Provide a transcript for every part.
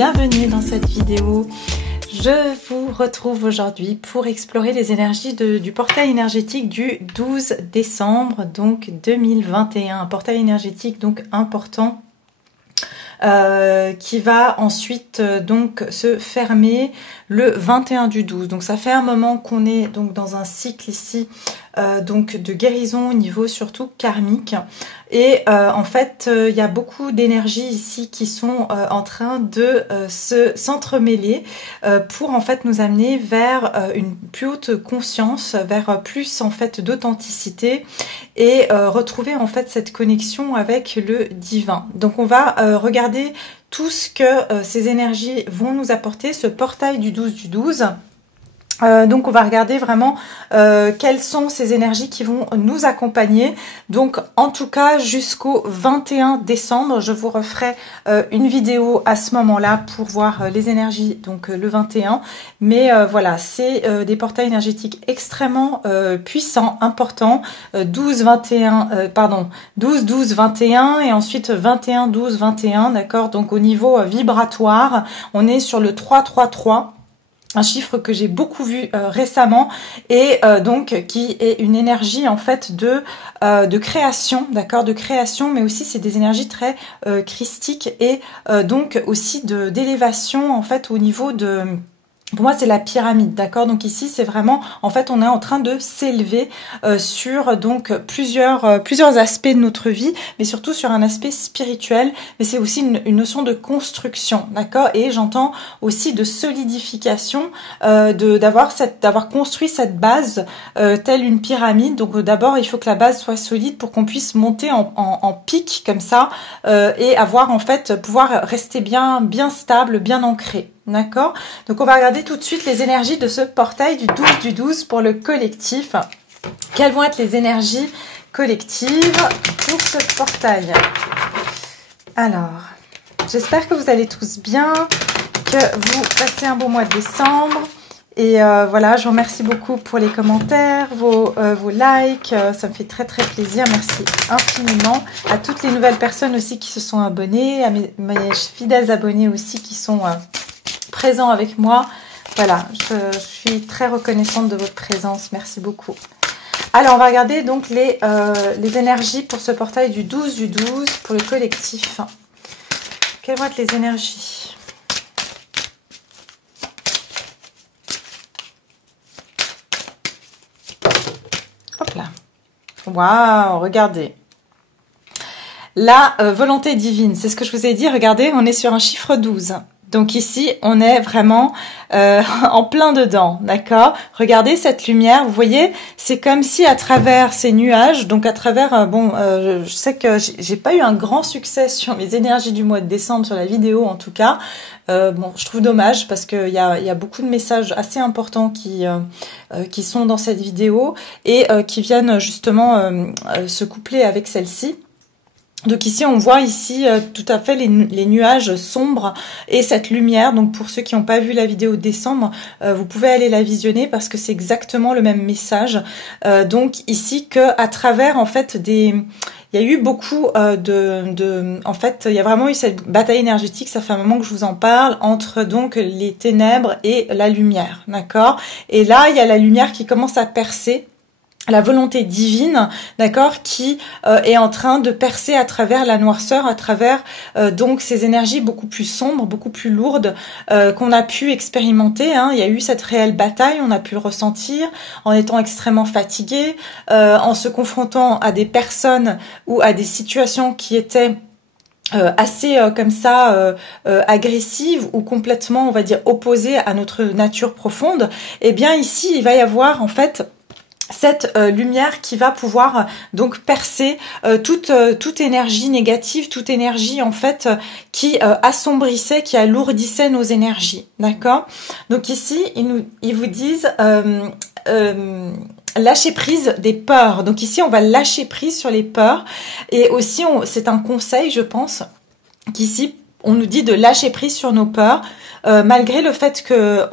bienvenue dans cette vidéo. Je vous retrouve aujourd'hui pour explorer les énergies du portail énergétique du 12 décembre donc 2021. Un portail énergétique donc important qui va ensuite donc se fermer le 21 du 12. Donc ça fait un moment qu'on est donc dans un cycle ici donc de guérison au niveau surtout karmique. Et en fait, il y a beaucoup d'énergies ici qui sont en train de s'entremêler pour en fait nous amener vers une plus haute conscience, vers plus en fait d'authenticité et retrouver en fait cette connexion avec le divin. Donc on va regarder tout ce que ces énergies vont nous apporter, ce portail du 12 du 12. Donc on va regarder vraiment quelles sont ces énergies qui vont nous accompagner. Donc en tout cas jusqu'au 21 décembre, je vous referai une vidéo à ce moment-là pour voir les énergies donc le 21. Mais voilà, c'est des portails énergétiques extrêmement puissants, importants. 12 12 21 et ensuite 21 12 21, d'accord. Donc au niveau vibratoire, on est sur le 333. Un chiffre que j'ai beaucoup vu récemment et donc qui est une énergie en fait de création, d'accord, de création, mais aussi c'est des énergies très christiques et donc aussi d'élévation en fait au niveau de... Pour moi, c'est la pyramide, d'accord. Donc ici, c'est vraiment, en fait, on est en train de s'élever sur donc plusieurs aspects de notre vie, mais surtout sur un aspect spirituel. Mais c'est aussi une notion de construction, d'accord. Et j'entends aussi de solidification, d'avoir construit cette base telle une pyramide. Donc d'abord, il faut que la base soit solide pour qu'on puisse monter en pic comme ça et avoir en fait pouvoir rester bien stable, bien ancré. D'accord. Donc on va regarder tout de suite les énergies de ce portail du 12 du 12 pour le collectif. Quelles vont être les énergies collectives pour ce portail? Alors, j'espère que vous allez tous bien, que vous passez un bon mois de décembre. Et voilà, je vous remercie beaucoup pour les commentaires, vos likes, ça me fait très plaisir, merci infiniment. À toutes les nouvelles personnes aussi qui se sont abonnées, à mes fidèles abonnés aussi qui sont... présent avec moi. Voilà, je suis très reconnaissante de votre présence. Merci beaucoup. Alors, on va regarder donc les énergies pour ce portail du 12 du 12 pour le collectif. Quelles vont être les énergies? Hop là. Waouh, regardez. La volonté divine, c'est ce que je vous ai dit. Regardez, on est sur un chiffre 12. Donc ici, on est vraiment en plein dedans, d'accord? Regardez cette lumière, vous voyez, c'est comme si à travers ces nuages, donc à travers, je sais que j'ai pas eu un grand succès sur mes énergies du mois de décembre, sur la vidéo en tout cas. Je trouve dommage parce qu'il y a beaucoup de messages assez importants qui sont dans cette vidéo et qui viennent justement se coupler avec celle-ci. Donc ici, on voit ici tout à fait les nuages sombres et cette lumière. Donc pour ceux qui n'ont pas vu la vidéo de décembre, vous pouvez aller la visionner parce que c'est exactement le même message. Donc ici, que à travers en fait il y a eu beaucoup en fait, il y a vraiment eu cette bataille énergétique. Ça fait un moment que je vous en parle entre donc les ténèbres et la lumière, d'accord. Et là, il y a la lumière qui commence à percer. La volonté divine, d'accord, qui est en train de percer à travers la noirceur, à travers donc ces énergies beaucoup plus sombres, beaucoup plus lourdes qu'on a pu expérimenter. Hein. Il y a eu cette réelle bataille, on a pu le ressentir en étant extrêmement fatigué, en se confrontant à des personnes ou à des situations qui étaient assez comme ça agressive ou complètement, on va dire, opposée à notre nature profonde. Et bien ici, il va y avoir en fait cette lumière qui va pouvoir donc percer toute énergie négative, toute énergie en fait qui assombrissait, qui alourdissait nos énergies, d'accord. Donc ici ils vous disent lâcher prise des peurs. Donc ici on va lâcher prise sur les peurs et aussi c'est un conseil, je pense, qu'ici on nous dit de lâcher prise sur nos peurs malgré le fait que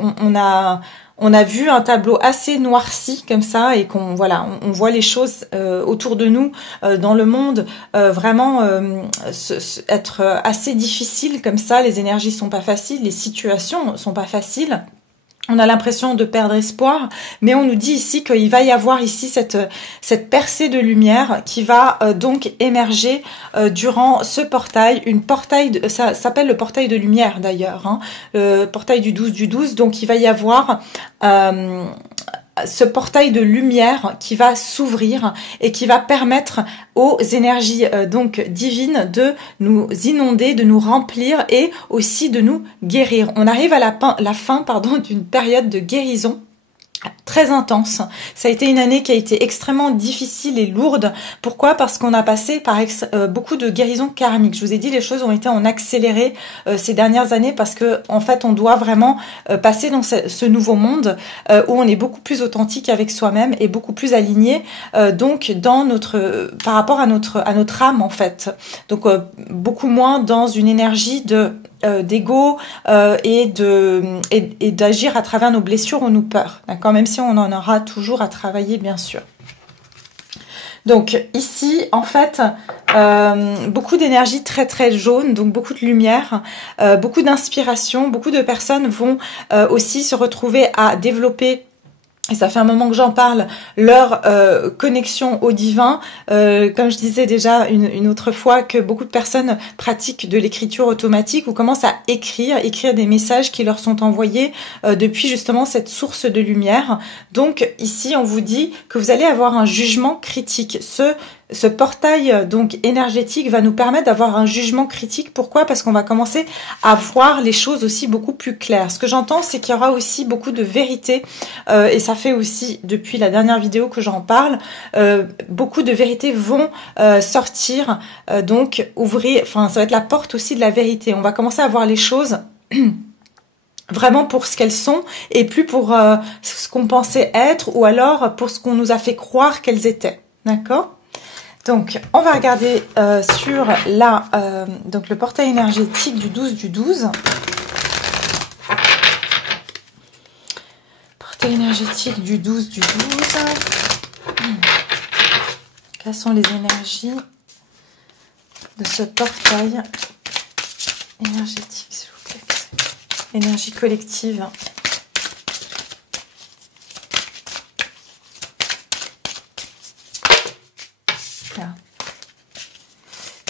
on a vu un tableau assez noirci comme ça et qu'on voilà, on voit les choses autour de nous dans le monde vraiment être assez difficile comme ça. Les énergies sont pas faciles, les situations sont pas faciles. On a l'impression de perdre espoir, mais on nous dit ici qu'il va y avoir ici cette percée de lumière qui va donc émerger durant ce portail. Ça s'appelle le portail de lumière d'ailleurs, hein, le portail du 12 du 12. Donc il va y avoir ce portail de lumière qui va s'ouvrir et qui va permettre aux énergies donc divines de nous inonder, de nous remplir et aussi de nous guérir. On arrive à la fin d'une période de guérison très intense. Ça a été une année qui a été extrêmement difficile et lourde. Pourquoi? Parce qu'on a passé par beaucoup de guérisons karmiques. Je vous ai dit, les choses ont été en accéléré ces dernières années parce que en fait, on doit vraiment passer dans ce nouveau monde où on est beaucoup plus authentique avec soi-même et beaucoup plus aligné donc dans par rapport à notre âme en fait. Donc beaucoup moins dans une énergie d'ego et d'agir à travers nos blessures ou nos peurs, d'accord, même si on en aura toujours à travailler bien sûr. Donc ici en fait beaucoup d'énergie très très jaune, donc beaucoup de lumière, beaucoup d'inspiration. Beaucoup de personnes vont aussi se retrouver à développer, et ça fait un moment que j'en parle, leur connexion au divin. Comme je disais déjà une autre fois, que beaucoup de personnes pratiquent de l'écriture automatique ou commencent à écrire des messages qui leur sont envoyés depuis justement cette source de lumière. Donc ici, on vous dit que vous allez avoir un jugement critique. Ce portail donc énergétique va nous permettre d'avoir un jugement critique. Pourquoi? Parce qu'on va commencer à voir les choses aussi beaucoup plus claires. Ce que j'entends, c'est qu'il y aura aussi beaucoup de vérité, et ça fait aussi depuis la dernière vidéo que j'en parle, beaucoup de vérités vont sortir, donc ouvrir, enfin ça va être la porte aussi de la vérité. On va commencer à voir les choses vraiment pour ce qu'elles sont et plus pour ce qu'on pensait être ou alors pour ce qu'on nous a fait croire qu'elles étaient. D'accord? Donc, on va regarder sur donc le portail énergétique du 12 du 12. Portail énergétique du 12 du 12. Quelles sont les énergies de ce portail énergétique, s'il vous plaît? Énergie collective. Là.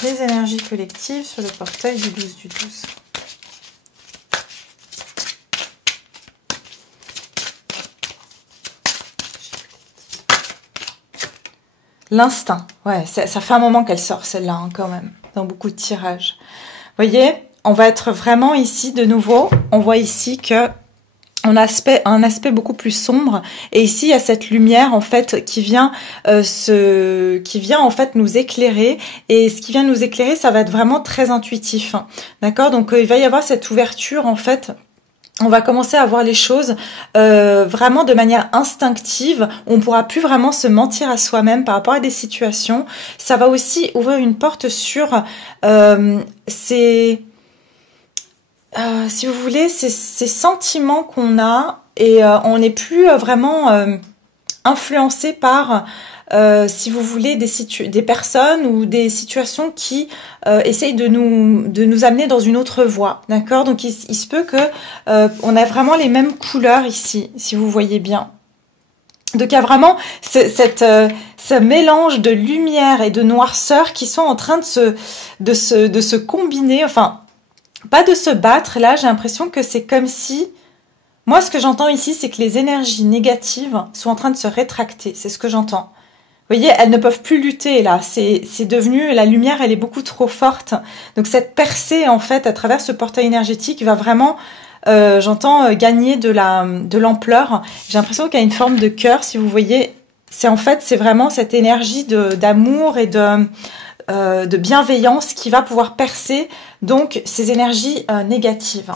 Les énergies collectives sur le portail du 12 du 12. L'instinct, ouais, ça fait un moment qu'elle sort celle-là hein, quand même, dans beaucoup de tirages. Vous voyez, on va être vraiment ici de nouveau, on voit ici que on a un aspect beaucoup plus sombre et ici il y a cette lumière en fait qui vient en fait nous éclairer, et ce qui vient nous éclairer ça va être vraiment très intuitif, hein. D'accord, donc il va y avoir cette ouverture en fait. On va commencer à voir les choses vraiment de manière instinctive. On pourra plus vraiment se mentir à soi-même par rapport à des situations. Ça va aussi ouvrir une porte sur si vous voulez, ces sentiments qu'on a, et on n'est plus vraiment influencé par, si vous voulez, des personnes ou des situations qui essayent de nous amener dans une autre voie, d'accord? Donc il se peut que on a vraiment les mêmes couleurs ici, si vous voyez bien. Donc il y a vraiment ce mélange de lumière et de noirceur qui sont en train de se combiner, enfin pas de se battre. Là, j'ai l'impression que c'est comme si... Moi, ce que j'entends ici, c'est que les énergies négatives sont en train de se rétracter. C'est ce que j'entends. Vous voyez, elles ne peuvent plus lutter, là. C'est devenu... La lumière, elle est beaucoup trop forte. Donc, cette percée, en fait, à travers ce portail énergétique, va vraiment... j'entends gagner de l'ampleur. J'ai l'impression qu'il y a une forme de cœur, si vous voyez. C'est vraiment cette énergie d'amour et de bienveillance qui va pouvoir percer donc ces énergies négatives.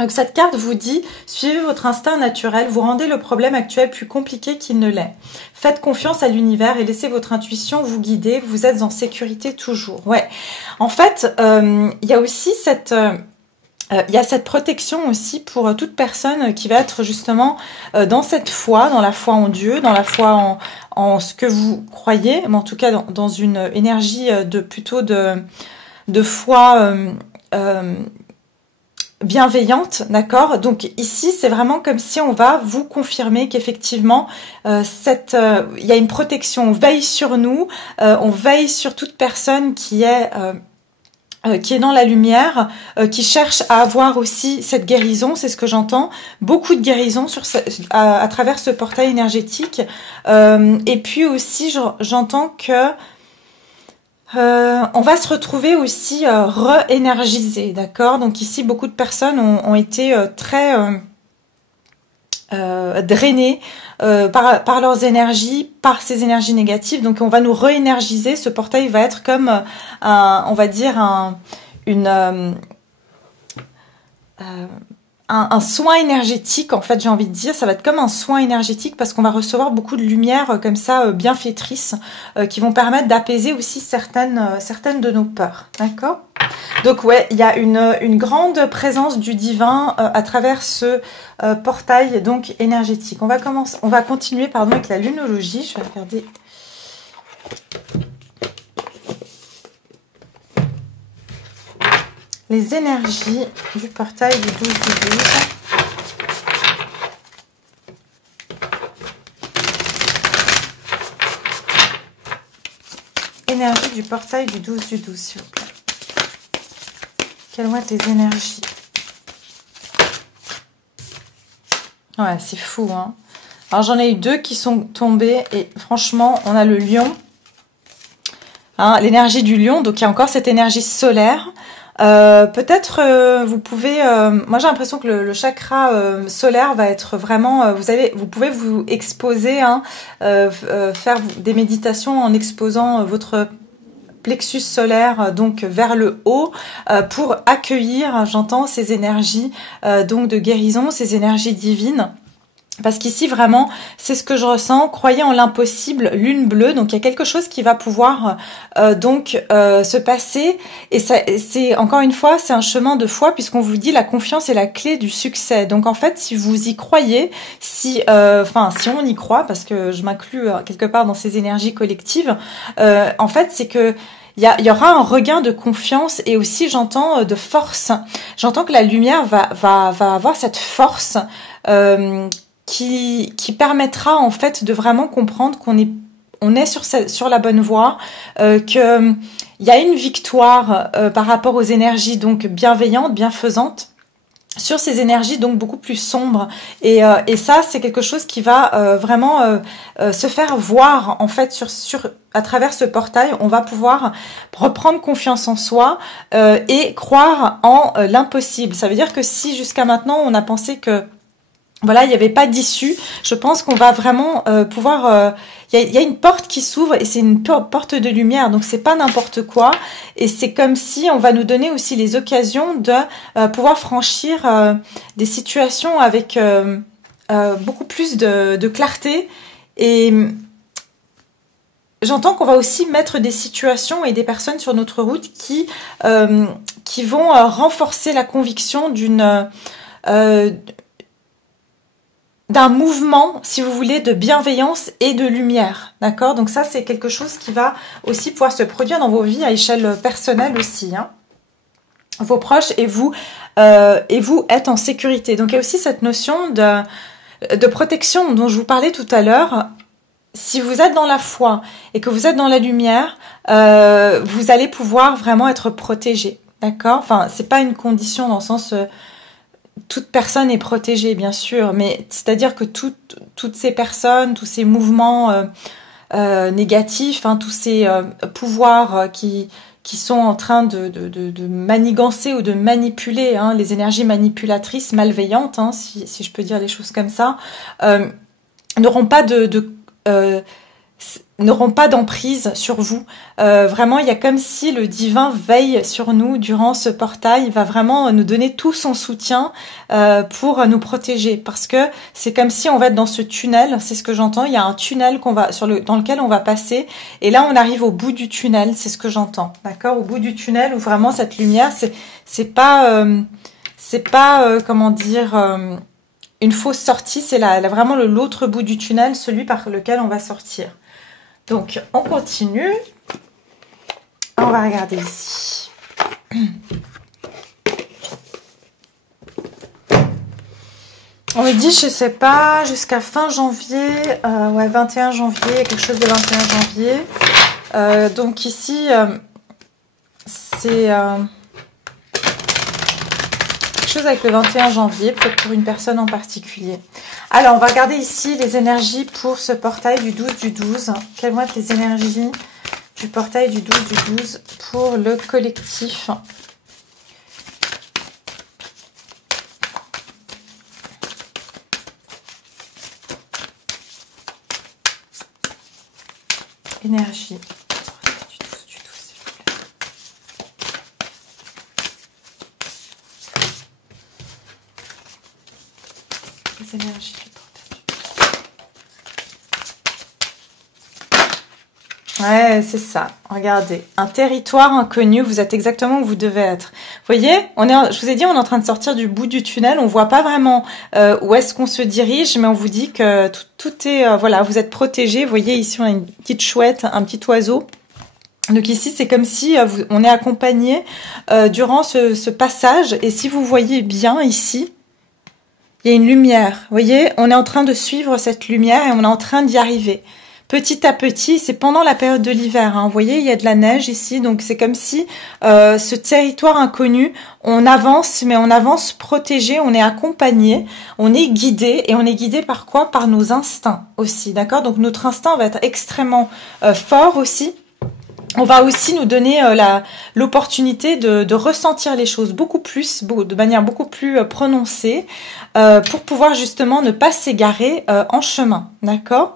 Donc cette carte vous dit, suivez votre instinct naturel, vous rendez le problème actuel plus compliqué qu'il ne l'est. Faites confiance à l'univers et laissez votre intuition vous guider, vous êtes en sécurité toujours. Ouais, en fait, il y a aussi il y a cette protection aussi pour toute personne qui va être justement dans cette foi, dans la foi en Dieu, dans la foi en ce que vous croyez, mais en tout cas dans une énergie plutôt de foi bienveillante, d'accord? Donc ici, c'est vraiment comme si on va vous confirmer qu'effectivement, il y a une protection, on veille sur nous, on veille sur toute personne qui est dans la lumière, qui cherche à avoir aussi cette guérison, c'est ce que j'entends, beaucoup de guérison à travers ce portail énergétique. Et puis aussi, j'entends que on va se retrouver aussi re-énergisé, d'accord? Donc ici, beaucoup de personnes ont été très drainées par leurs énergies, par ces énergies négatives. Donc on va nous re-énergiser. Ce portail va être comme on va dire un soin énergétique, en fait, j'ai envie de dire. Ça va être comme un soin énergétique parce qu'on va recevoir beaucoup de lumière comme ça, bienfaitrices, qui vont permettre d'apaiser aussi certaines de nos peurs. D'accord? Donc ouais, il y a une grande présence du divin à travers ce portail donc énergétique. On va continuer avec la lunologie. Je vais regarder. Les énergies du portail du 12 du 12. Énergie du portail du 12 du 12, s'il vous plaît. Quelles vont être les énergies? Ouais, c'est fou, hein. Alors, j'en ai eu 2 qui sont tombés et franchement, on a le lion. Hein, l'énergie du lion, donc il y a encore cette énergie solaire. Peut-être vous pouvez moi j'ai l'impression que le chakra solaire va être vraiment vous pouvez vous exposer, hein, faire des méditations en exposant votre plexus solaire donc vers le haut pour accueillir, j'entends, ces énergies donc de guérison, ces énergies divines. Parce qu'ici, vraiment, c'est ce que je ressens. Croyez en l'impossible, lune bleue. Donc, il y a quelque chose qui va pouvoir se passer. Et c'est encore une fois, c'est un chemin de foi puisqu'on vous dit la confiance est la clé du succès. Donc, en fait, si vous y croyez, si on y croit, parce que je m'inclus quelque part dans ces énergies collectives, en fait, c'est que il y aura un regain de confiance et aussi, j'entends, de force. J'entends que la lumière va avoir cette force qui permettra en fait de vraiment comprendre qu'on est sur la bonne voie, que il y a une victoire par rapport aux énergies donc bienveillantes, bienfaisantes, sur ces énergies donc beaucoup plus sombres et ça c'est quelque chose qui va vraiment se faire voir en fait à travers ce portail. On va pouvoir reprendre confiance en soi et croire en l'impossible. Ça veut dire que si jusqu'à maintenant on a pensé que voilà, il n'y avait pas d'issue. Je pense qu'on va vraiment pouvoir. Il y a une porte qui s'ouvre et c'est une porte de lumière. Donc c'est pas n'importe quoi. Et c'est comme si on va nous donner aussi les occasions de pouvoir franchir des situations avec beaucoup plus de clarté. Et j'entends qu'on va aussi mettre des situations et des personnes sur notre route qui vont renforcer la conviction d'un mouvement, si vous voulez, de bienveillance et de lumière, d'accord? Donc ça, c'est quelque chose qui va aussi pouvoir se produire dans vos vies à échelle personnelle aussi, hein. Vos proches et vous êtes en sécurité. Donc il y a aussi cette notion de protection dont je vous parlais tout à l'heure. Si vous êtes dans la foi et que vous êtes dans la lumière, vous allez pouvoir vraiment être protégé, d'accord? Enfin, c'est pas une condition dans le sens... toute personne est protégée, bien sûr, mais c'est-à-dire que toutes ces personnes, tous ces mouvements négatifs, hein, tous ces pouvoirs qui sont en train de manigancer ou de manipuler, hein, les énergies manipulatrices, malveillantes, hein, si je peux dire les choses comme ça, n'auront pas d'emprise sur vous. Vraiment, il y a comme si le divin veille sur nous durant ce portail. Il va vraiment nous donner tout son soutien pour nous protéger. Parce que c'est comme si on va être dans ce tunnel. C'est ce que j'entends. Il y a un tunnel dans lequel on va passer. Et là, on arrive au bout du tunnel. C'est ce que j'entends. D'accord? Au bout du tunnel où vraiment cette lumière, c'est pas c'est pas, comment dire, une fausse sortie, c'est vraiment l'autre bout du tunnel, celui par lequel on va sortir. Donc, on continue. On va regarder ici. On me dit, je sais pas, jusqu'à fin janvier, ouais, 21 janvier, quelque chose de 21 janvier. Donc ici, c'est quelque chose avec le 21 janvier, peut-être pour une personne en particulier. Alors, on va regarder ici les énergies pour ce portail du 12 du 12. Quelles vont être les énergies du portail du 12 du 12 pour le collectif ? Énergie. Du 12, s'il vous plaît. Les énergies du portail. Ouais, c'est ça. Regardez. Un territoire inconnu, vous êtes exactement où vous devez être. Vous voyez, je vous ai dit, on est en train de sortir du bout du tunnel. On voit pas vraiment où est-ce qu'on se dirige, mais on vous dit que tout est... voilà, vous êtes protégé. Vous voyez, ici, on a une petite chouette, un petit oiseau. Donc ici, c'est comme si on est accompagné durant ce passage. Et si vous voyez bien ici, il y a une lumière. Vous voyez, on est en train de suivre cette lumière et on est en train d'y arriver. Petit à petit, c'est pendant la période de l'hiver. Hein. Vous voyez, il y a de la neige ici. Donc c'est comme si ce territoire inconnu, on avance, mais on avance protégé, on est accompagné, on est guidé. Et on est guidé par quoi? Par nos instincts aussi. D'accord? Donc notre instinct va être extrêmement fort aussi. On va aussi nous donner l'opportunité de ressentir les choses beaucoup plus, de manière beaucoup plus prononcée, pour pouvoir justement ne pas s'égarer en chemin, d'accord?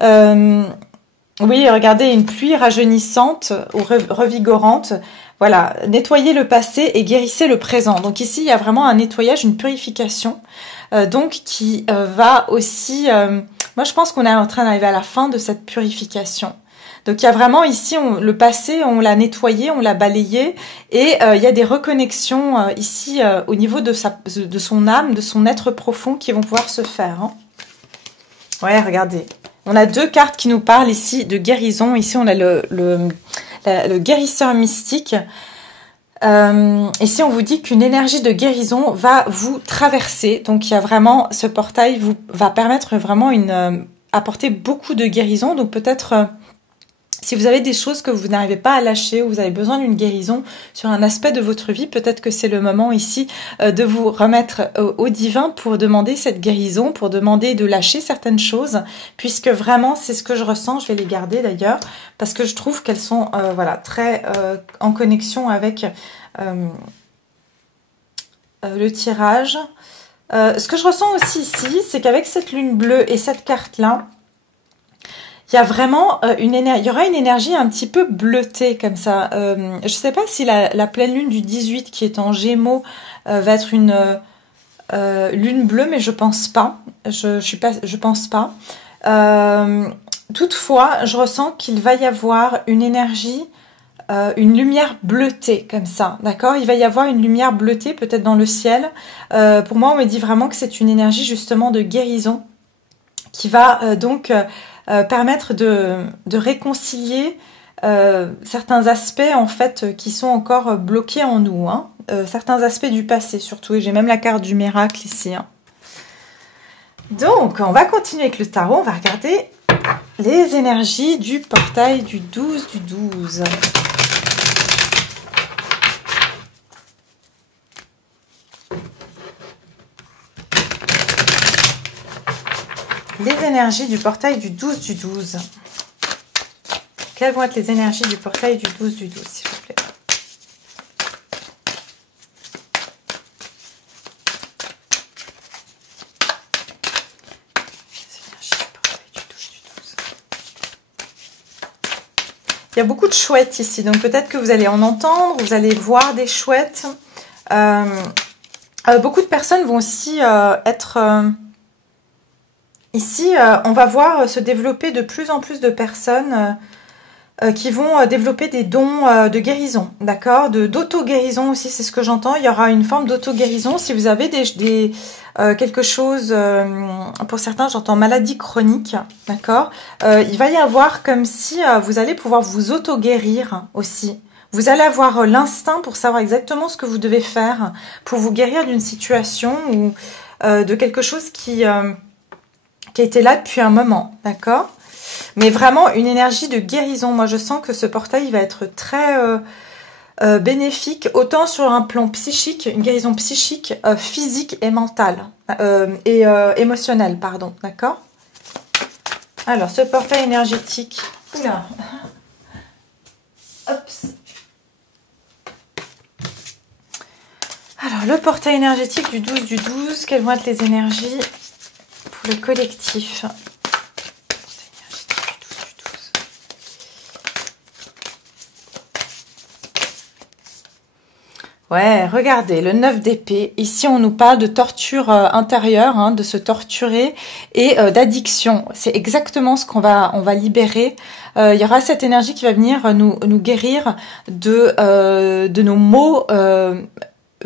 Oui, regardez, une pluie rajeunissante ou revigorante. Voilà, nettoyez le passé et guérissez le présent. Donc ici, il y a vraiment un nettoyage, une purification, donc qui va aussi... moi, je pense qu'on est en train d'arriver à la fin de cette purification. Donc il y a vraiment ici, le passé, on l'a nettoyé, on l'a balayé, et il y a des reconnexions ici au niveau de son âme, de son être profond qui vont pouvoir se faire. Hein. Ouais, regardez. On a deux cartes qui nous parlent ici de guérison. Ici, on a le guérisseur mystique. Ici, on vous dit qu'une énergie de guérison va vous traverser. Donc, il y a vraiment, ce portail vous va permettre vraiment apporter beaucoup de guérison. Donc, peut-être... si vous avez des choses que vous n'arrivez pas à lâcher ou vous avez besoin d'une guérison sur un aspect de votre vie, peut-être que c'est le moment ici de vous remettre au divin pour demander cette guérison, pour demander de lâcher certaines choses, puisque vraiment c'est ce que je ressens. Je vais les garder d'ailleurs parce que je trouve qu'elles sont voilà, très en connexion avec le tirage. Ce que je ressens aussi ici, c'est qu'avec cette lune bleue et cette carte-là, il y a vraiment il y aura une énergie un petit peu bleutée comme ça. Je ne sais pas si la pleine lune du 18 qui est en Gémeaux va être une lune bleue, mais je pense pas. Je pense pas. Toutefois, je ressens qu'il va y avoir une énergie, une lumière bleutée comme ça, d'accord? Il va y avoir une lumière bleutée peut-être dans le ciel. Pour moi, on me dit vraiment que c'est une énergie justement de guérison qui va donc permettre de réconcilier certains aspects en fait qui sont encore bloqués en nous, hein. Certains aspects du passé surtout, et j'ai même la carte du miracle ici. Hein. Donc on va continuer avec le tarot, on va regarder les énergies du portail du 12 du 12. Les énergies du portail du 12 du 12. Quelles vont être les énergies du portail du 12 du 12, s'il vous plaît? Les énergies du portail du 12 du 12. Il y a beaucoup de chouettes ici, donc peut-être que vous allez en entendre, vous allez voir des chouettes. Beaucoup de personnes vont aussi être... ici, on va voir se développer de plus en plus de personnes qui vont développer des dons de guérison, d'accord, d'auto-guérison aussi, c'est ce que j'entends. Il y aura une forme d'auto-guérison si vous avez quelque chose, pour certains j'entends maladie chronique, d'accord. Il va y avoir comme si vous allez pouvoir vous auto-guérir aussi. Vous allez avoir l'instinct pour savoir exactement ce que vous devez faire pour vous guérir d'une situation ou de quelque chose qui a été là depuis un moment, d'accord. Mais vraiment une énergie de guérison. Moi, je sens que ce portail va être très bénéfique, autant sur un plan psychique, une guérison psychique, physique et mentale, et émotionnelle, pardon, d'accord. Alors, ce portail énergétique, oula, Ops. Alors, le portail énergétique du 12 du 12, quelles vont être les énergies pour le collectif? Ouais, regardez, le 9 d'épée. Ici, on nous parle de torture intérieure, hein, de se torturer et d'addiction. C'est exactement ce on va libérer. Il y aura cette énergie qui va venir nous guérir de nos maux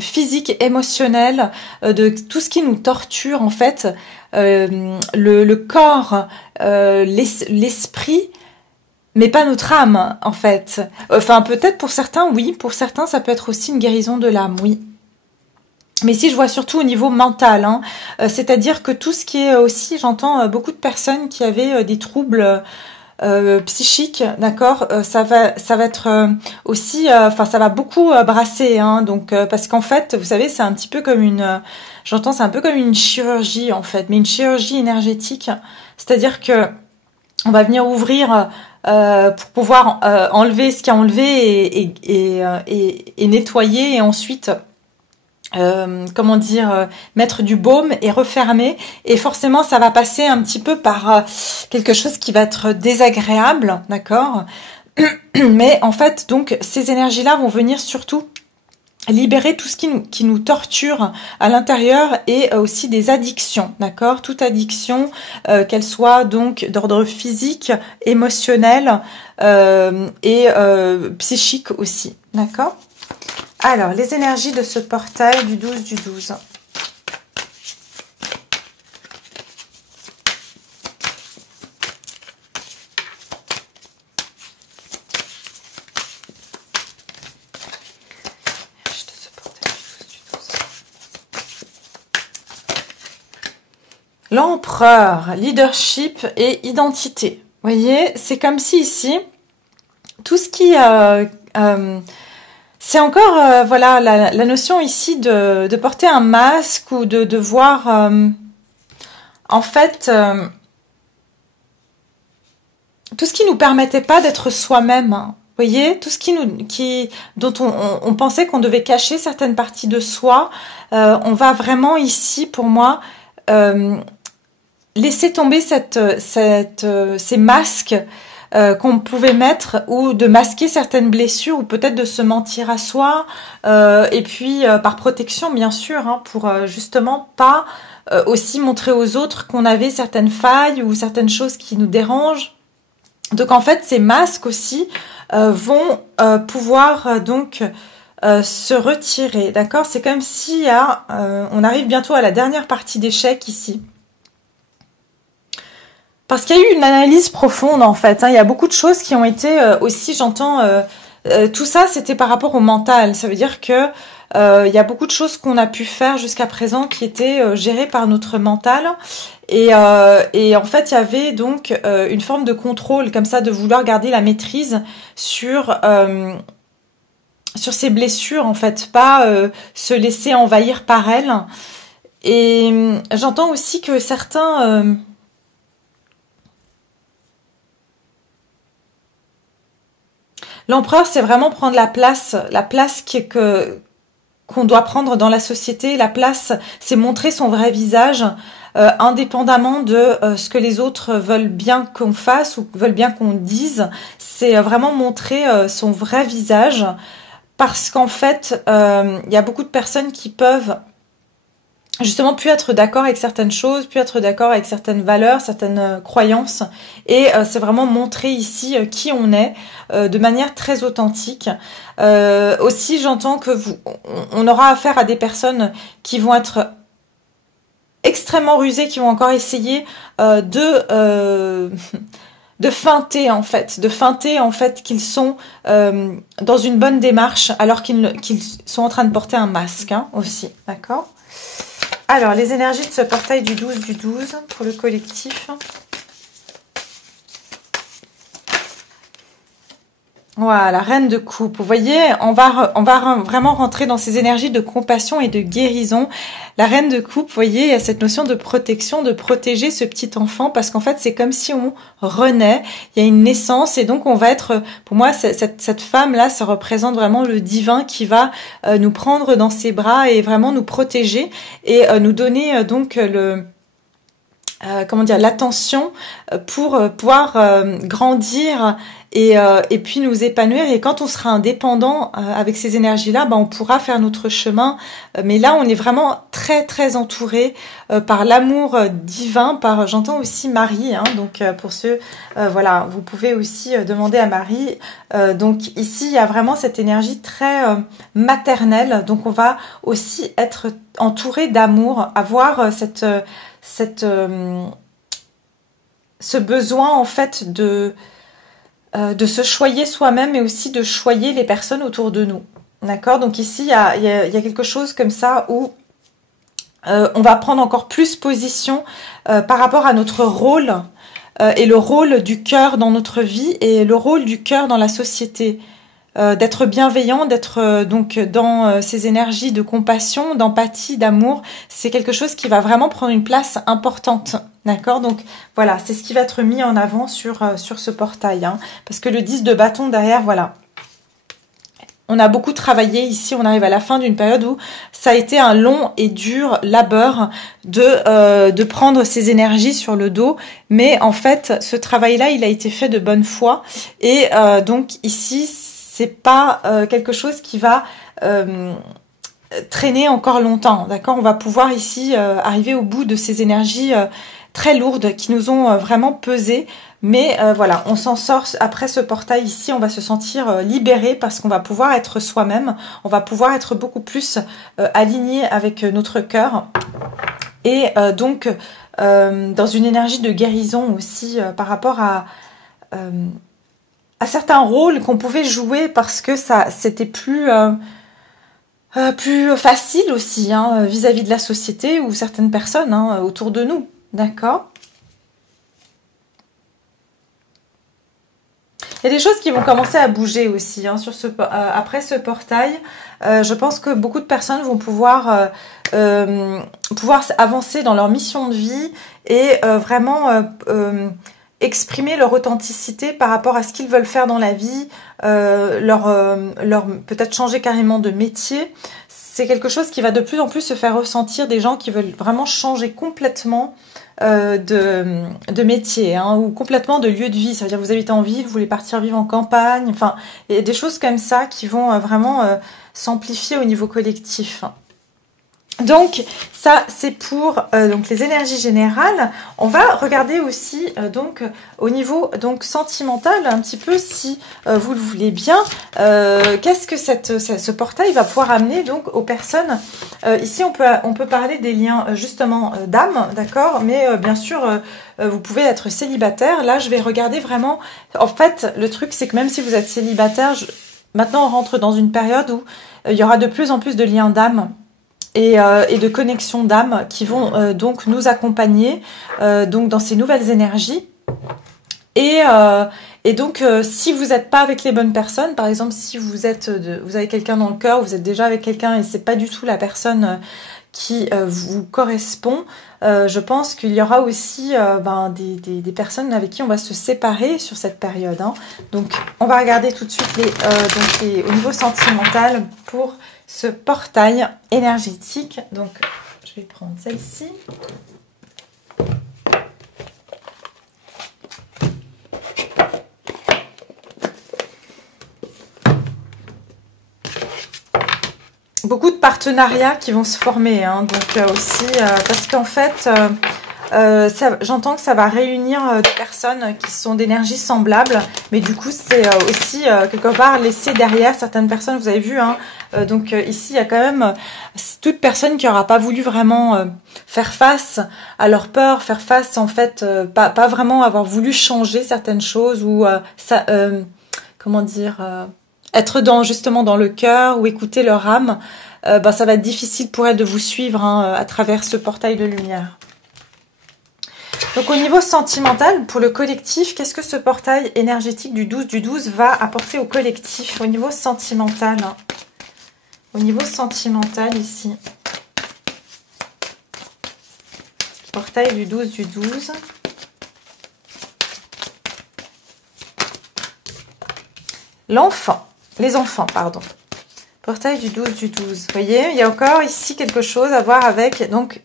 physiques, émotionnels, de tout ce qui nous torture en fait, le corps, l'esprit. Mais pas notre âme, en fait. Enfin, peut-être pour certains, oui. Pour certains, ça peut être aussi une guérison de l'âme, oui. Mais si je vois surtout au niveau mental, hein, c'est-à-dire que tout ce qui est aussi, j'entends beaucoup de personnes qui avaient des troubles psychiques, d'accord, ça va être aussi, enfin, ça va beaucoup brasser, hein, donc parce qu'en fait, vous savez, c'est un petit peu comme j'entends, c'est un peu comme une chirurgie, en fait, mais une chirurgie énergétique, c'est-à-dire que on va venir ouvrir pour pouvoir enlever ce qu'il y a enlevé et nettoyer et ensuite comment dire, mettre du baume et refermer, et forcément ça va passer un petit peu par quelque chose qui va être désagréable, d'accord, mais en fait donc ces énergies là vont venir surtout libérer tout ce qui nous torture à l'intérieur, et aussi des addictions, d'accord, toute addiction, qu'elle soit donc d'ordre physique, émotionnel et psychique aussi, d'accord. Alors, les énergies de ce portail du 12 du 12. L'empereur, leadership et identité. Vous voyez, c'est comme si ici, tout ce qui... c'est encore, voilà, la notion ici de porter un masque ou de devoir... en fait, tout ce qui nous permettait pas d'être soi-même. Hein. Vous voyez, tout ce dont on pensait qu'on devait cacher certaines parties de soi, on va vraiment ici, pour moi... laisser tomber ces masques qu'on pouvait mettre, ou de masquer certaines blessures, ou peut-être de se mentir à soi, et puis par protection bien sûr, hein, pour justement pas aussi montrer aux autres qu'on avait certaines failles ou certaines choses qui nous dérangent. Donc en fait ces masques aussi vont pouvoir donc se retirer, d'accord. C'est comme si on arrive bientôt à la dernière partie d'échec ici. Parce qu'il y a eu une analyse profonde en fait, hein. Il y a beaucoup de choses qui ont été aussi, j'entends, tout ça c'était par rapport au mental. Ça veut dire que il y a beaucoup de choses qu'on a pu faire jusqu'à présent qui étaient gérées par notre mental. Et en fait il y avait donc une forme de contrôle comme ça, de vouloir garder la maîtrise sur ces blessures en fait, pas se laisser envahir par elles. Et j'entends aussi que certains... L'empereur, c'est vraiment prendre la place qu'on doit prendre dans la société. La place, c'est montrer son vrai visage, indépendamment de ce que les autres veulent bien qu'on fasse ou veulent bien qu'on dise. C'est vraiment montrer son vrai visage, parce qu'en fait, il y a beaucoup de personnes qui peuvent justement plus être d'accord avec certaines choses, plus être d'accord avec certaines valeurs, certaines croyances. Et c'est vraiment montrer ici qui on est de manière très authentique. Aussi, j'entends que on aura affaire à des personnes qui vont être extrêmement rusées, qui vont encore essayer de feinter en fait qu'ils sont dans une bonne démarche alors qu'ils sont en train de porter un masque hein, aussi, d'accord? Alors, les énergies de ce portail du 12 du 12 pour le collectif. Voilà, reine de coupe. Vous voyez, on va vraiment rentrer dans ces énergies de compassion et de guérison. La reine de coupe, vous voyez, il y a cette notion de protection, de protéger ce petit enfant, parce qu'en fait, c'est comme si on renaît. Il y a une naissance, et donc on va être, pour moi, cette femme-là, ça représente vraiment le divin qui va nous prendre dans ses bras et vraiment nous protéger et nous donner donc comment dire, l'attention pour pouvoir grandir et puis nous épanouir. Et quand on sera indépendant avec ces énergies-là, on pourra faire notre chemin. Mais là, on est vraiment très très entouré par l'amour divin. J'entends aussi Marie. Hein, donc pour ceux, voilà, vous pouvez aussi demander à Marie. Donc ici, il y a vraiment cette énergie très maternelle. Donc on va aussi être entouré d'amour, avoir ce besoin en fait de se choyer soi-même et aussi de choyer les personnes autour de nous. D'accord? Donc ici, il y a quelque chose comme ça où on va prendre encore plus position par rapport à notre rôle et le rôle du cœur dans notre vie et le rôle du cœur dans la société. D'être bienveillant, d'être donc dans ces énergies de compassion, d'empathie, d'amour, c'est quelque chose qui va vraiment prendre une place importante, d'accord? Donc voilà, c'est ce qui va être mis en avant sur ce portail, hein, parce que le 10 de bâton derrière, voilà. On a beaucoup travaillé ici, on arrive à la fin d'une période où ça a été un long et dur labeur de prendre ces énergies sur le dos. Mais en fait, ce travail-là, il a été fait de bonne foi. Et donc ici, c'est pas quelque chose qui va traîner encore longtemps, d'accord? On va pouvoir ici arriver au bout de ces énergies très lourdes qui nous ont vraiment pesé. Mais voilà, on s'en sort après ce portail ici, on va se sentir libéré parce qu'on va pouvoir être soi-même, on va pouvoir être beaucoup plus aligné avec notre cœur. Et donc, dans une énergie de guérison aussi par rapport à certains rôles qu'on pouvait jouer parce que ça c'était plus facile aussi hein, vis-à-vis de la société ou certaines personnes hein, autour de nous, d'accord? Il y a des choses qui vont commencer à bouger aussi hein, après ce portail. Je pense que beaucoup de personnes vont pouvoir avancer dans leur mission de vie et vraiment exprimer leur authenticité par rapport à ce qu'ils veulent faire dans la vie, peut-être changer carrément de métier. C'est quelque chose qui va de plus en plus se faire ressentir des gens qui veulent vraiment changer complètement de métier hein, ou complètement de lieu de vie. Ça veut dire vous habitez en ville, vous voulez partir vivre en campagne. Enfin, il y a des choses comme ça qui vont vraiment s'amplifier au niveau collectif. Donc ça c'est pour donc les énergies générales. On va regarder aussi donc au niveau donc sentimental un petit peu si vous le voulez bien. Qu'est-ce que ce portail va pouvoir amener donc aux personnes. Ici on peut parler des liens justement d'âme, d'accord, mais bien sûr vous pouvez être célibataire. Là je vais regarder vraiment. En fait le truc c'est que même si vous êtes célibataire, maintenant on rentre dans une période où il y aura de plus en plus de liens d'âme. Et de connexions d'âme qui vont donc nous accompagner donc dans ces nouvelles énergies. Et donc, si vous n'êtes pas avec les bonnes personnes, par exemple, si vous avez quelqu'un dans le cœur, vous êtes déjà avec quelqu'un et c'est pas du tout la personne qui vous correspond, je pense qu'il y aura aussi des personnes avec qui on va se séparer sur cette période. Hein. Donc, on va regarder tout de suite au niveau sentimental pour ce portail énergétique. Donc, je vais prendre celle-ci. beaucoup de partenariats qui vont se former, hein, donc aussi, parce qu'en fait, j'entends que ça va réunir des personnes qui sont d'énergie semblable, mais du coup, c'est aussi, quelque part, laisser derrière certaines personnes, vous avez vu, hein, donc ici, il y a quand même toute personne qui n'aura pas voulu vraiment faire face à leur peur, faire face, en fait, pas vraiment avoir voulu changer certaines choses, ou comment dire... être justement dans le cœur ou écouter leur âme, ça va être difficile pour elle de vous suivre, hein, à travers ce portail de lumière. Donc au niveau sentimental, pour le collectif, qu'est-ce que ce portail énergétique du 12 va apporter au collectif au niveau sentimental? Au niveau sentimental ici. Portail du 12. L'enfant. Les enfants, pardon. Portail du 12. Vous voyez, il y a encore ici quelque chose à voir avec donc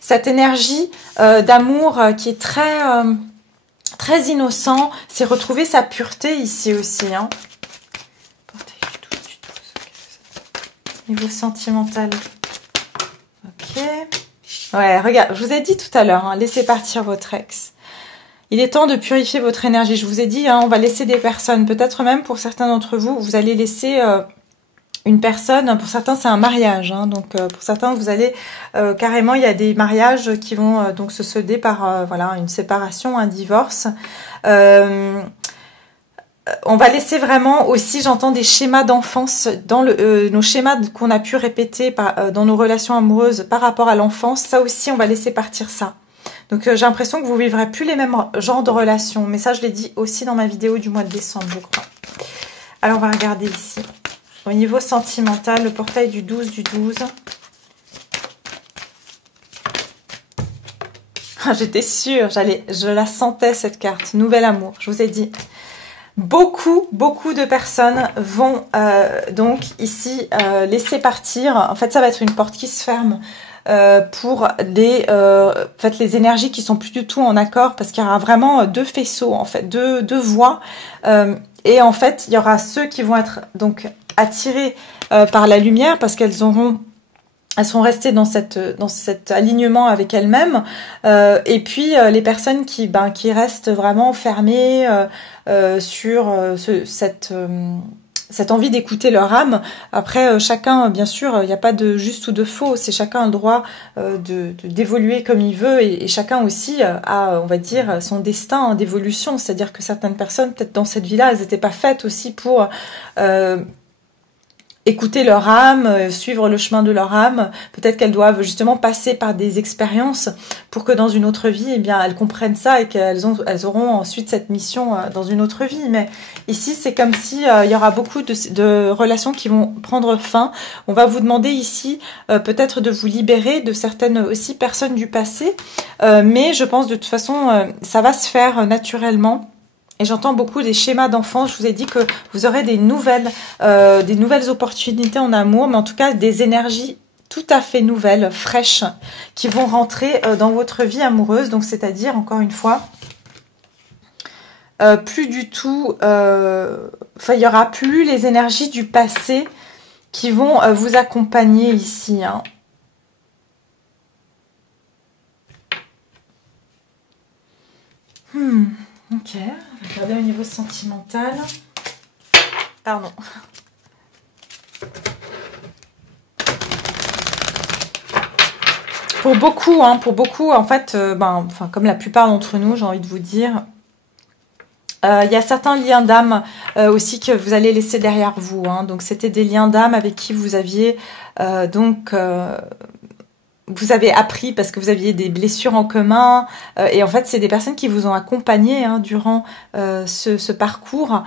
cette énergie d'amour qui est très, très innocent. C'est retrouver sa pureté ici aussi. Hein. Portail du 12. Niveau sentimental. Ok. Ouais, regarde, je vous ai dit tout à l'heure, hein, laissez partir votre ex. Il est temps de purifier votre énergie. Je vous ai dit, hein, on va laisser des personnes. Peut-être même pour certains d'entre vous, vous allez laisser une personne. Pour certains, c'est un mariage. Hein, donc pour certains, vous allez carrément, il y a des mariages qui vont donc se solder par voilà, une séparation, un divorce. On va laisser vraiment aussi, j'entends, des schémas d'enfance dans nos schémas qu'on a pu répéter dans nos relations amoureuses par rapport à l'enfance. Ça aussi, on va laisser partir ça. Donc j'ai l'impression que vous vivrez plus les mêmes genres de relations. Mais ça, je l'ai dit aussi dans ma vidéo du mois de décembre, je crois. Alors, on va regarder ici. Au niveau sentimental, le portail du 12. J'étais sûre, je la sentais cette carte. Nouvel amour, je vous ai dit. Beaucoup de personnes vont donc ici laisser partir. En fait, ça va être une porte qui se ferme. Pour des en fait, les énergies qui sont plus du tout en accord, parce qu'il y aura vraiment deux faisceaux, en fait, deux voies, et en fait il y aura ceux qui vont être donc attirés par la lumière parce qu'elles sont restées dans cet alignement avec elles-mêmes, et puis les personnes qui restent vraiment fermées sur cette envie d'écouter leur âme. Après, chacun, bien sûr, il n'y a pas de juste ou de faux, c'est chacun le droit d'évoluer comme il veut, et chacun aussi a, on va dire, son destin d'évolution, c'est-à-dire que certaines personnes, peut-être dans cette vie-là, elles n'étaient pas faites aussi pour écouter leur âme, suivre le chemin de leur âme. Peut-être qu'elles doivent justement passer par des expériences pour que dans une autre vie, eh bien, elles comprennent ça et qu'elles auront ensuite cette mission dans une autre vie. Mais ici, c'est comme si il y aura beaucoup de relations qui vont prendre fin. On va vous demander ici peut-être de vous libérer de certaines aussi personnes du passé, mais je pense de toute façon, ça va se faire naturellement. Et j'entends beaucoup des schémas d'enfants. Je vous ai dit que vous aurez des nouvelles opportunités en amour, mais en tout cas des énergies tout à fait nouvelles, fraîches, qui vont rentrer dans votre vie amoureuse. Donc c'est-à-dire, encore une fois, plus du tout, il n'y aura plus les énergies du passé qui vont vous accompagner ici. Hein. Ok, on va regarder au niveau sentimental. Pardon. Pour beaucoup, en fait, comme la plupart d'entre nous, j'ai envie de vous dire, il y a certains liens d'âme aussi que vous allez laisser derrière vous. Hein. Donc, c'était des liens d'âme avec qui vous aviez vous avez appris parce que vous aviez des blessures en commun, et en fait c'est des personnes qui vous ont accompagné durant ce parcours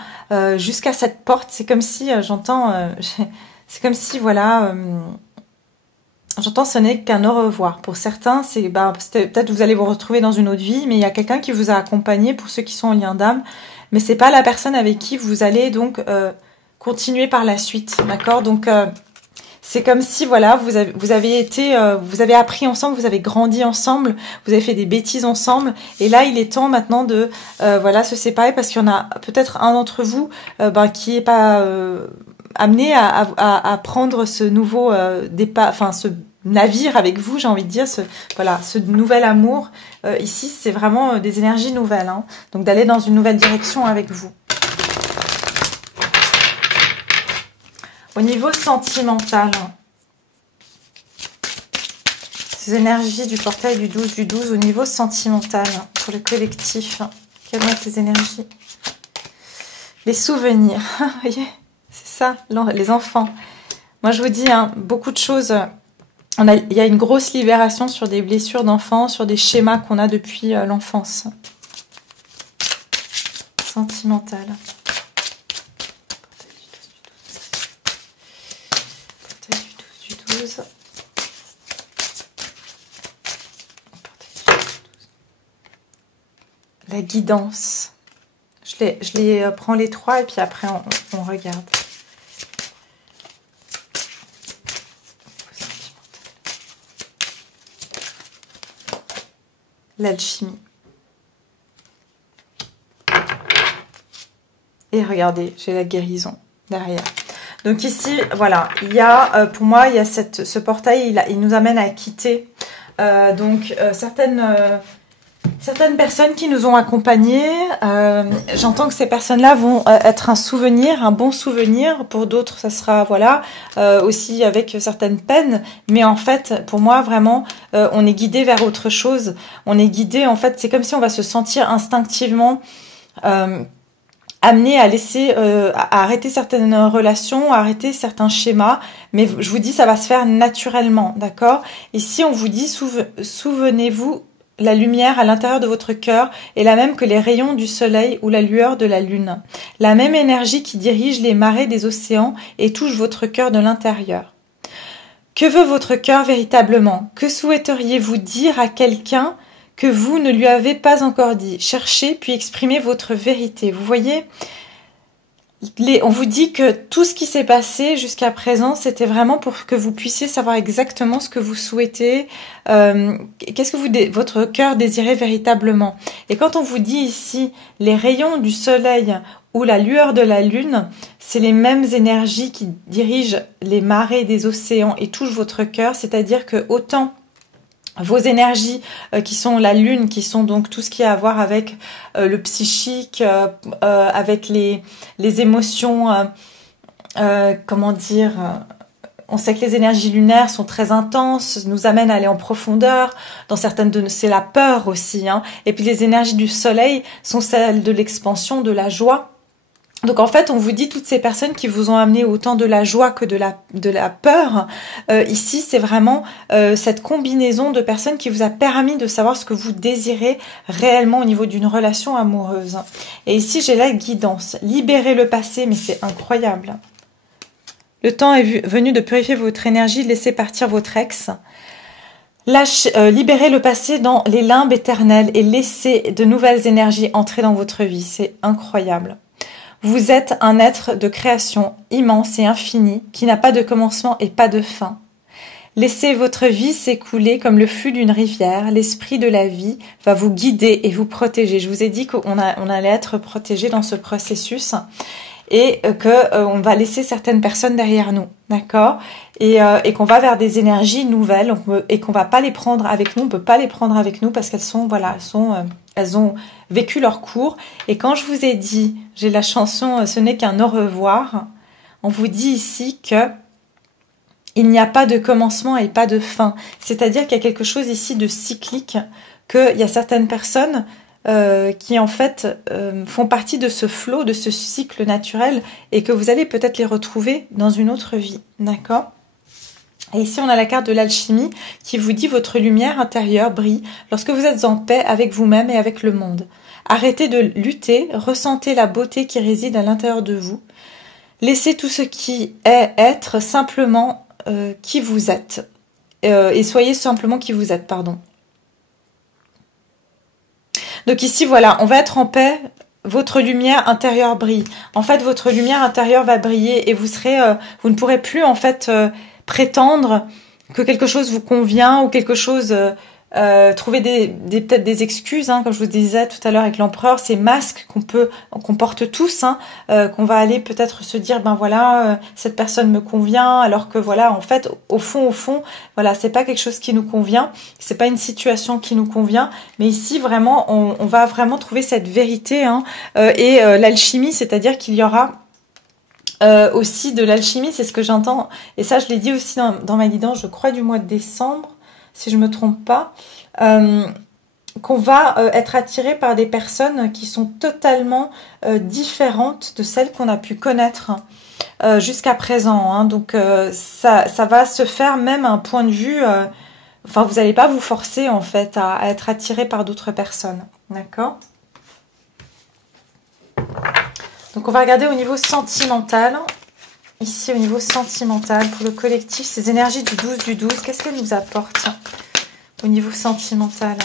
jusqu'à cette porte. C'est comme si c'est comme si voilà, j'entends sonner qu'un au revoir. Pour certains, c'est peut-être vous allez vous retrouver dans une autre vie, mais il y a quelqu'un qui vous a accompagné pour ceux qui sont en lien d'âme, mais c'est pas la personne avec qui vous allez donc continuer par la suite, d'accord? Donc c'est comme si, voilà, vous avez appris ensemble, vous avez grandi ensemble, vous avez fait des bêtises ensemble, et là, il est temps maintenant de, se séparer parce qu'il y en a peut-être un d'entre vous, qui est pas amené à prendre ce nouveau départ, enfin ce navire avec vous, j'ai envie de dire, voilà, ce nouvel amour. Ici, c'est vraiment des énergies nouvelles, hein. Donc d'aller dans une nouvelle direction avec vous. Au niveau sentimental, ces énergies du portail du 12 du 12, au niveau sentimental, pour le collectif, quelles vont être ces énergies? Les souvenirs, vous voyez, c'est ça, les enfants. Moi, je vous dis, hein, beaucoup de choses. Il y a une grosse libération sur des blessures d'enfants, sur des schémas qu'on a depuis l'enfance. Sentimental. Portail du 12 du 12. La guidance. Je les prends les trois et puis après on regarde. L'alchimie. Et regardez, j'ai la guérison derrière. Donc ici, voilà, il y a, pour moi, il y a ce portail, il nous amène à quitter certaines personnes qui nous ont accompagnés. J'entends que ces personnes-là vont être un souvenir, un bon souvenir. Pour d'autres, ça sera, voilà, aussi avec certaines peines. Mais en fait, pour moi, vraiment, on est guidé vers autre chose. On est guidé, en fait, c'est comme si on va se sentir instinctivement amené à laisser, à arrêter certaines relations, à arrêter certains schémas. Mais je vous dis, ça va se faire naturellement, d'accord? Ici, on vous dit, souvenez-vous, la lumière à l'intérieur de votre cœur est la même que les rayons du soleil ou la lueur de la lune. La même énergie qui dirige les marées des océans et touche votre cœur de l'intérieur. Que veut votre cœur véritablement? Que souhaiteriez-vous dire à quelqu'un que vous ne lui avez pas encore dit? Cherchez puis exprimez votre vérité. Vous voyez, on vous dit que tout ce qui s'est passé jusqu'à présent, c'était vraiment pour que vous puissiez savoir exactement ce que vous souhaitez, qu'est-ce que votre cœur désirait véritablement. Et quand on vous dit ici les rayons du soleil ou la lueur de la lune, c'est les mêmes énergies qui dirigent les marées des océans et touchent votre cœur, c'est-à-dire que autant vos énergies qui sont la lune, qui sont donc tout ce qui a à voir avec le psychique, avec les émotions, comment dire, on sait que les énergies lunaires sont très intenses, nous amènent à aller en profondeur, dans certaines de c'est la peur aussi, hein. Et puis les énergies du soleil sont celles de l'expansion, de la joie. Donc en fait, on vous dit toutes ces personnes qui vous ont amené autant de la joie que de la peur. Ici, c'est vraiment cette combinaison de personnes qui vous a permis de savoir ce que vous désirez réellement au niveau d'une relation amoureuse. Et ici, j'ai la guidance. Libérez le passé, mais c'est incroyable. Le temps est venu de purifier votre énergie, de laisser partir votre ex. Libérez le passé dans les limbes éternelles et laissez de nouvelles énergies entrer dans votre vie. C'est incroyable. Vous êtes un être de création immense et infini qui n'a pas de commencement et pas de fin. Laissez votre vie s'écouler comme le flux d'une rivière. L'esprit de la vie va vous guider et vous protéger. Je vous ai dit qu'on allait être protégé dans ce processus et qu'on va laisser certaines personnes derrière nous, d'accord? Et qu'on va vers des énergies nouvelles et qu'on va pas les prendre avec nous. On peut pas les prendre avec nous parce qu'elles sont, voilà, elles ont vécu leur cours. Et quand je vous ai dit, j'ai la chanson Ce n'est qu'un au revoir, on vous dit ici que il n'y a pas de commencement et pas de fin. C'est-à-dire qu'il y a quelque chose ici de cyclique, qu'il y a certaines personnes qui en fait font partie de ce flot, de ce cycle naturel et que vous allez peut-être les retrouver dans une autre vie, d'accord? Et ici, on a la carte de l'alchimie qui vous dit votre lumière intérieure brille lorsque vous êtes en paix avec vous-même et avec le monde. Arrêtez de lutter, ressentez la beauté qui réside à l'intérieur de vous. Laissez tout ce qui est être simplement qui vous êtes. Et soyez simplement qui vous êtes, pardon. Donc ici, voilà, on va être en paix. Votre lumière intérieure brille. En fait, votre lumière intérieure va briller et vous ne pourrez plus en fait prétendre que quelque chose vous convient ou quelque chose trouver peut-être des excuses, hein, comme je vous disais tout à l'heure avec l'empereur, ces masques qu'on porte tous, hein, qu'on va aller peut-être se dire, ben voilà, cette personne me convient, alors que voilà, en fait, au fond, voilà, c'est pas quelque chose qui nous convient, c'est pas une situation qui nous convient, mais ici vraiment, on va vraiment trouver cette vérité, hein, et l'alchimie, c'est-à-dire qu'il y aura aussi de l'alchimie, c'est ce que j'entends, et ça je l'ai dit aussi dans ma guidance, je crois du mois de décembre, si je me trompe pas, qu'on va être attiré par des personnes qui sont totalement différentes de celles qu'on a pu connaître jusqu'à présent, hein. Donc ça va se faire même à un point de vue, enfin vous n'allez pas vous forcer en fait à être attiré par d'autres personnes, d'accord? Donc on va regarder au niveau sentimental. Ici, au niveau sentimental, pour le collectif, ces énergies du 12 du 12, qu'est-ce qu'elles nous apportent au niveau sentimental?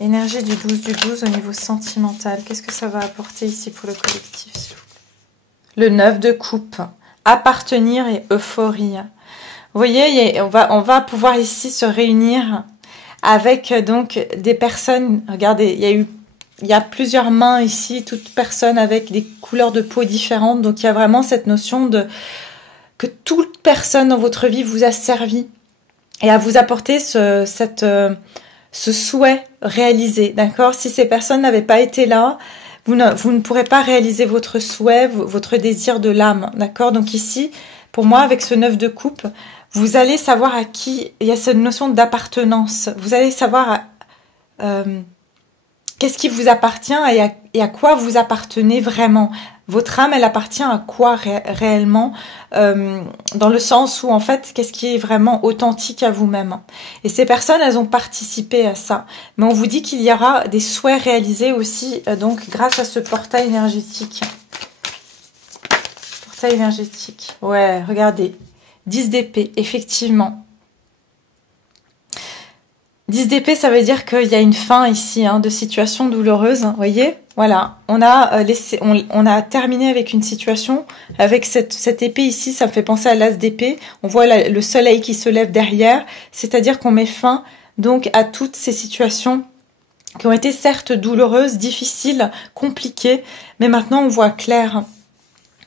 Énergie du 12 du 12 au niveau sentimental, qu'est-ce que ça va apporter ici pour le collectif, s'il vous plaît? Le 9 de coupe. Appartenir et euphorie. Vous voyez, on va pouvoir ici se réunir avec donc des personnes. Regardez, il y a plusieurs mains ici, toutes personnes avec des couleurs de peau différentes. Donc il y a vraiment cette notion de que toute personne dans votre vie vous a servi et à vous apporter ce souhait réalisé. D'accord? Si ces personnes n'avaient pas été là, vous ne pourrez pas réaliser votre souhait, votre désir de l'âme, d'accord? Donc ici, pour moi, avec ce 9 de coupe, vous allez savoir à qui, il y a cette notion d'appartenance, vous allez savoir qu'est-ce qui vous appartient et à quoi vous appartenez vraiment. Votre âme, elle appartient à quoi réellement, dans le sens où, en fait, qu'est-ce qui est vraiment authentique à vous-même. Et ces personnes, elles ont participé à ça. Mais on vous dit qu'il y aura des souhaits réalisés aussi, donc, grâce à ce portail énergétique. Portail énergétique. Ouais, regardez. 10 d'épée, effectivement. 10 d'épée, ça veut dire qu'il y a une fin ici, hein, de situation douloureuse, vous voyez? Voilà, on a terminé avec une situation, avec cette épée ici, ça me fait penser à l'as d'épée. On voit le soleil qui se lève derrière, c'est-à-dire qu'on met fin donc à toutes ces situations qui ont été certes douloureuses, difficiles, compliquées, mais maintenant on voit clair.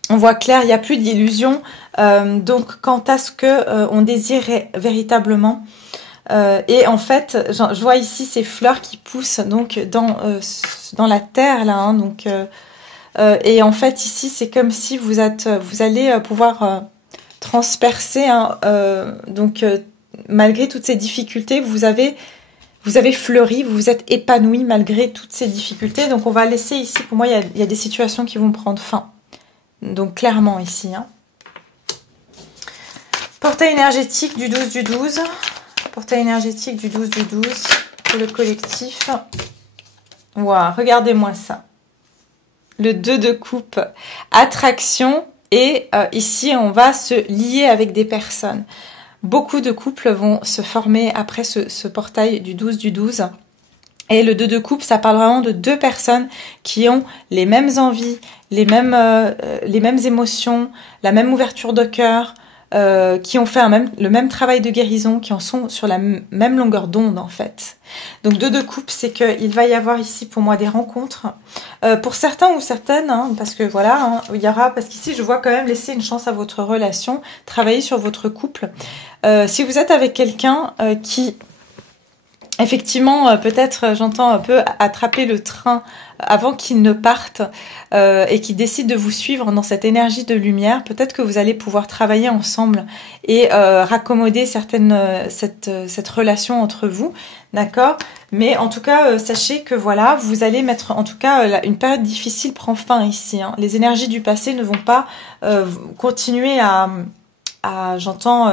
On voit clair, il n'y a plus d'illusions. Donc quant à ce que on désire véritablement. Et en fait, je vois ici ces fleurs qui poussent donc dans la terre là, hein, donc et en fait ici c'est comme si vous allez pouvoir transpercer, hein, donc malgré toutes ces difficultés, vous avez fleuri, vous vous êtes épanoui malgré toutes ces difficultés. Donc on va laisser ici, pour moi il y a des situations qui vont prendre fin. Donc clairement ici, hein. Portail énergétique du 12 du 12. Portail énergétique du 12 du 12 pour le collectif. Waouh, regardez-moi ça. Le 2 de coupe, attraction, et ici on va se lier avec des personnes. Beaucoup de couples vont se former après ce portail du 12 du 12. Et le 2 de coupe, ça parle vraiment de deux personnes qui ont les mêmes envies, les mêmes émotions, la même ouverture de cœur, qui ont fait le même travail de guérison, qui en sont sur la même longueur d'onde en fait. Donc 2 de coupe, c'est qu'il va y avoir ici pour moi des rencontres. Pour certains ou certaines, hein, parce que voilà, hein, il y aura, parce qu'ici je vois quand même laisser une chance à votre relation, travailler sur votre couple. Si vous êtes avec quelqu'un qui... Effectivement, peut-être j'entends un peu attraper le train avant qu'il ne parte et qu'il décide de vous suivre dans cette énergie de lumière. Peut-être que vous allez pouvoir travailler ensemble et raccommoder cette relation entre vous, d'accord? Mais en tout cas, sachez que voilà, vous allez mettre, en tout cas, une période difficile prend fin ici, hein. Les énergies du passé ne vont pas continuer à j'entends...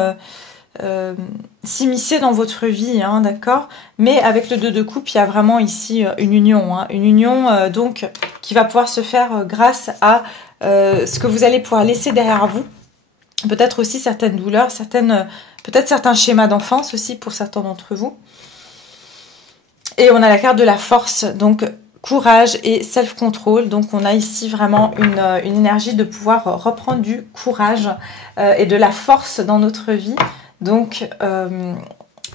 s'immiscer dans votre vie, hein, d'accord? Mais avec le 2 de coupe, il y a vraiment ici une union, hein, une union donc qui va pouvoir se faire grâce à ce que vous allez pouvoir laisser derrière vous. Peut-être aussi certaines douleurs, peut-être certains schémas d'enfance aussi pour certains d'entre vous. Et on a la carte de la force, donc courage et self-control. Donc on a ici vraiment une énergie de pouvoir reprendre du courage et de la force dans notre vie. Donc,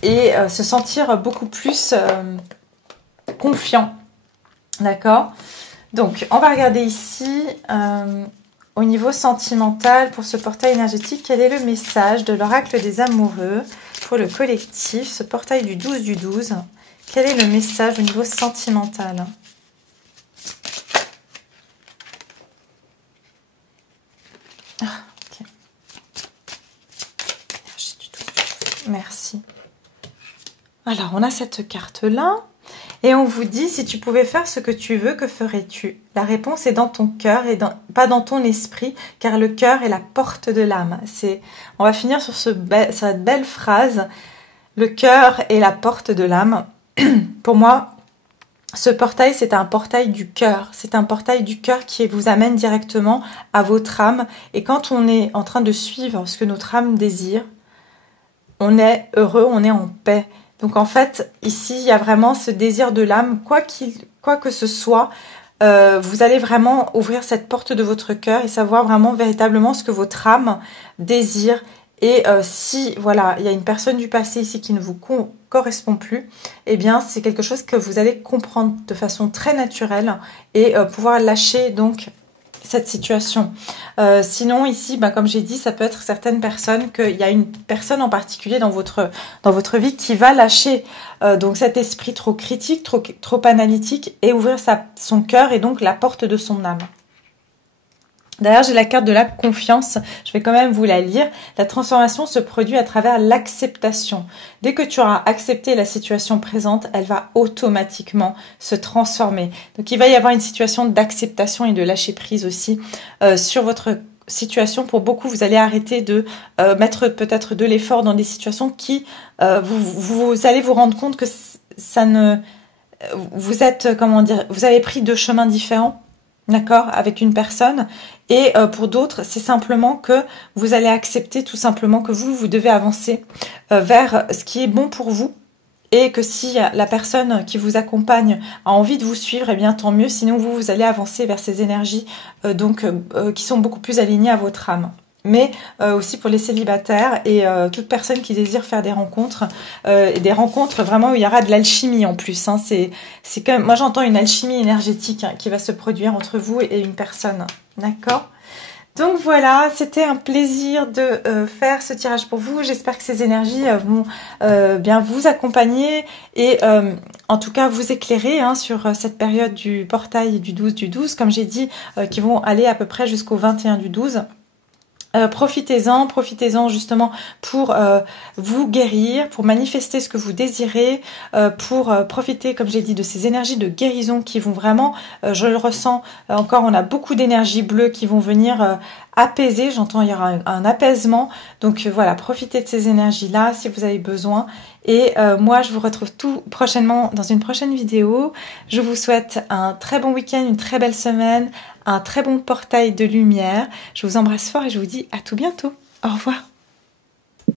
se sentir beaucoup plus confiant. D'accord? Donc, on va regarder ici, au niveau sentimental, pour ce portail énergétique, quel est le message de l'oracle des amoureux pour le collectif, ce portail du 12 du 12. Quel est le message au niveau sentimental? Ok. Merci. Alors, on a cette carte-là. Et on vous dit, si tu pouvais faire ce que tu veux, que ferais-tu? La réponse est dans ton cœur et pas dans ton esprit, car le cœur est la porte de l'âme. On va finir sur cette belle phrase. Le cœur est la porte de l'âme. Pour moi, ce portail, c'est un portail du cœur. C'est un portail du cœur qui vous amène directement à votre âme. Et quand on est en train de suivre ce que notre âme désire, on est heureux, on est en paix. Donc en fait, ici, il y a vraiment ce désir de l'âme, quoi que ce soit, vous allez vraiment ouvrir cette porte de votre cœur et savoir vraiment véritablement ce que votre âme désire. Et si, voilà, il y a une personne du passé ici qui ne vous correspond plus, eh bien, c'est quelque chose que vous allez comprendre de façon très naturelle et pouvoir lâcher donc cette situation. Sinon ici, comme j'ai dit, ça peut être certaines personnes, qu'il y a une personne en particulier dans votre vie qui va lâcher donc cet esprit trop critique, trop analytique et ouvrir son cœur et donc la porte de son âme. D'ailleurs, j'ai la carte de la confiance. Je vais quand même vous la lire. La transformation se produit à travers l'acceptation. Dès que tu auras accepté la situation présente, elle va automatiquement se transformer. Donc, il va y avoir une situation d'acceptation et de lâcher prise aussi sur votre situation. Pour beaucoup, vous allez arrêter de mettre peut-être de l'effort dans des situations qui, vous allez vous rendre compte que ça ne... Vous êtes, comment dire, vous avez pris deux chemins différents. D'accord, avec une personne, et pour d'autres, c'est simplement que vous allez accepter tout simplement que vous devez avancer vers ce qui est bon pour vous, et que si la personne qui vous accompagne a envie de vous suivre, eh bien tant mieux, sinon vous allez avancer vers ces énergies qui sont beaucoup plus alignées à votre âme. Mais aussi pour les célibataires et toute personne qui désire faire des rencontres vraiment où il y aura de l'alchimie en plus. Hein. C'est quand même, moi j'entends une alchimie énergétique qui va se produire entre vous et une personne. D'accord? Donc voilà, c'était un plaisir de faire ce tirage pour vous. J'espère que ces énergies vont bien vous accompagner et en tout cas vous éclairer sur cette période du portail du 12 du 12, comme j'ai dit, qui vont aller à peu près jusqu'au 21 du 12. Profitez-en justement pour vous guérir, pour manifester ce que vous désirez, pour profiter, comme j'ai dit, de ces énergies de guérison qui vont vraiment, je le ressens encore, on a beaucoup d'énergies bleues qui vont venir apaiser, j'entends il y aura un apaisement, donc voilà, profitez de ces énergies-là si vous avez besoin, et moi je vous retrouve tout prochainement dans une prochaine vidéo. Je vous souhaite un très bon week-end, une très belle semaine, un très bon portail de lumière. Je vous embrasse fort et je vous dis à tout bientôt. Au revoir.